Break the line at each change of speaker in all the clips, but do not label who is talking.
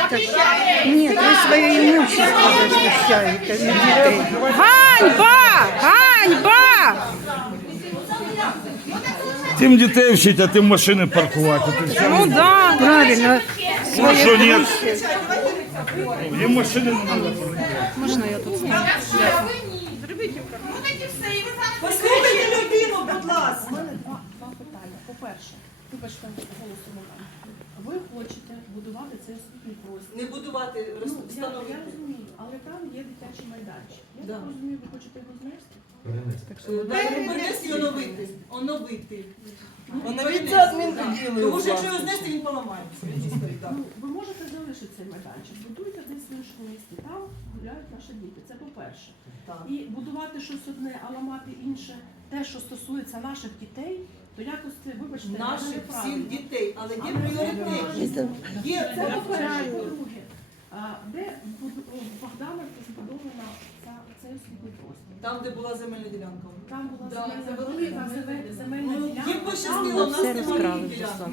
Нет, вы свое имущество защищаете, не детей.
Ганьба! Ганьба!
Тим дітей вчить, а тим машини паркувати. Ти все.
Ну да.
Правильно.
Ну, що ні? Їм машини не треба паркувати.
Можна я тут стану?
Послухайте людину, будь ласка.
У мене два питання. По-перше, вибачте, голосу немає. Ви хочете будувати цей освітній простір.
Не будувати,
Я
встановити.
розумію, але там є дитячий майданчик. Я
Да.
так розумію, ви хочете його знести?
Перенести і оновити. Оновити.
Оновити адмінбудівлю,
Тому що якщо
власне.
його знести, він поламається.
Ну, ви можете залишити цей майданчик, будуйте десь в іншому місті, там гуляють наші діти. Це по-перше.
Так.
І будувати щось одне, а ламати інше, те, що стосується наших дітей, то якось це, вибачте,
Наших
неправильно.
всіх дітей, але є пріоритети. Є
Це по-перше. По-друге, де в Богдановці збудована цей освітній простір?
там, де була земельна ділянка.
Там була
Да,
земельна
це
велика земельна ділянка.
Їм пощастило, у нас немає ділянки.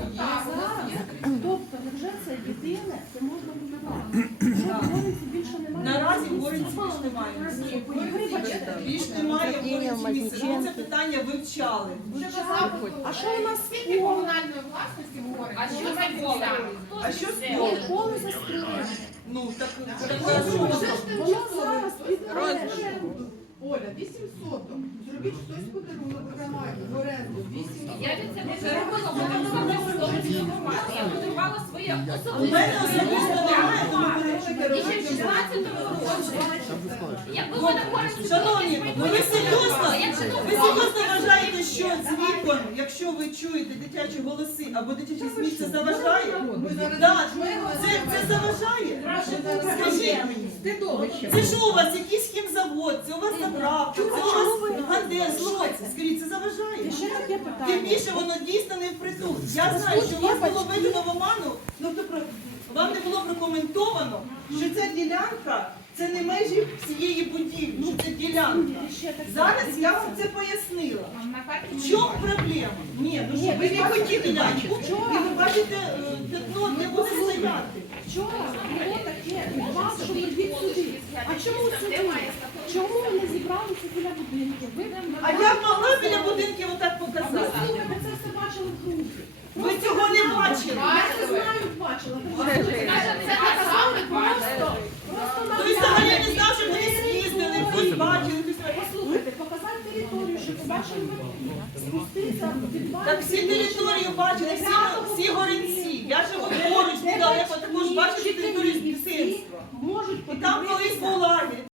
Тобто, невже це єдине, це можна будувати? Що в Горинці більше немає?
Наразі в Горинці більш немає.
Вибачте,
Більш немає в Горинці місця. Ми це питання вивчали.
а що у нас
Освіти комунальної власності говорить. А що за школа?
А що
школи? Школи застріли.
Ну, так
Воно зараз піде.
Оля, 800. Зробіть хтось подарунок громаді в оренду. 800.
Я від себе не робила, бо там особисто інформацію. Я подарувала своє
у
особисте.
мене особисто немає, тому перевірки
І ще в 16-му році. Якби ви не говорите,
Шановні, ну ви серйозно вважаєте, що з вікон, якщо ви чуєте дитячі голоси або дитячий сміх, це заважає? Да, це заважає? Скажіть мені. Це що у вас, якийсь хімзавод, це у вас заправка, це у вас гандезлоці. Скажіть, це заважає?
Ще таке
Тим
питання.
більше воно дійсно не впритул. Я знаю, що вас було введено в оману, ну тобто вам не було прокоментовано, що ця ділянка це не межі всієї будівлі, що це ділянка. Зараз я вам це пояснила. В чому проблема? Ні, ну що ви не хотіли ділянку, і ви бачите, ну, не буде стояти.
Вчора було таке від вас, що прийдіть сюди. А чому сюди? Чому ви не зібралися біля будинку?
А я б могла біля будинків отак
Ви
показати.
слухайте, це все бачили в групі.
Ви цього не бачили.
Я не знаю, бачила. Це показали просто.
Ви взагалі не знав, що вони з'їздили, ви бачили.
Послухайте, показати територію, що побачили ви. Спуститися від вас.
Так всі території бачили, всі горинці. Я живу поруч, недалеко, також бачу територію з дитинства.
Можуть
І там колись була.